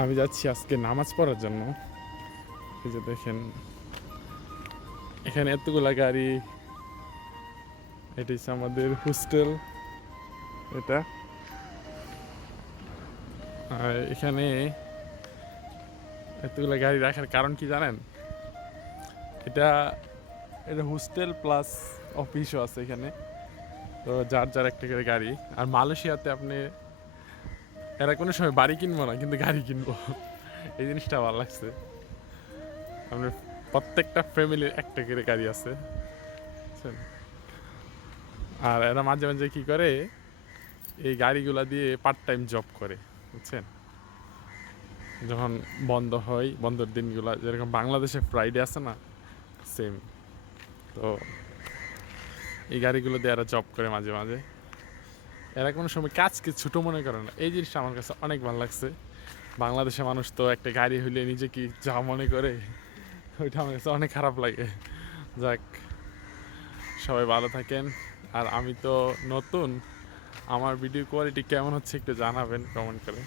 আমি যাচ্ছি আজকে নামাজ পড়ার জন্য। এই যে দেখেন এখানে এতগুলা গাড়ি। এটা হচ্ছে আমাদের হোস্টেল। এটা আর এখানে এতগুলা গাড়ি রাখার কারণ কি জানেন? এটা এটা হোস্টেল প্লাস অফিসও আছে এখানে। তো যার যার একটা করে গাড়ি। আর মালয়েশিয়াতে আপনি এরা কোনো সময় বাড়ি কিনবো না, কিন্তু গাড়ি কিনবো। এই জিনিসটা ভালো লাগছে। আপনার প্রত্যেকটা ফ্যামিলির একটা করে গাড়ি আছে, বুঝছেন? আর এরা মাঝে মাঝে কি করে, এই গাড়িগুলা দিয়ে পার্ট টাইম জব করে, বুঝছেন? যখন বন্ধ হয়, বন্ধের দিনগুলা যেরকম বাংলাদেশে ফ্রাইডে আছে না, সেম। তো এই গাড়িগুলো দিয়ে এরা জব করে মাঝে মাঝে। এরা কোনো সময় কাজকে ছোটো মনে করে না। এই জিনিসটা আমার কাছে অনেক ভালো লাগছে। বাংলাদেশের মানুষ তো একটা গাড়ি হইলে নিজে কি যা মনে করে, ওইটা আমার কাছে অনেক খারাপ লাগে। যাক, সবাই ভালো থাকেন। আর আমি তো নতুন, আমার ভিডিও কোয়ালিটি কেমন হচ্ছে একটু জানাবেন কমেন্ট করে।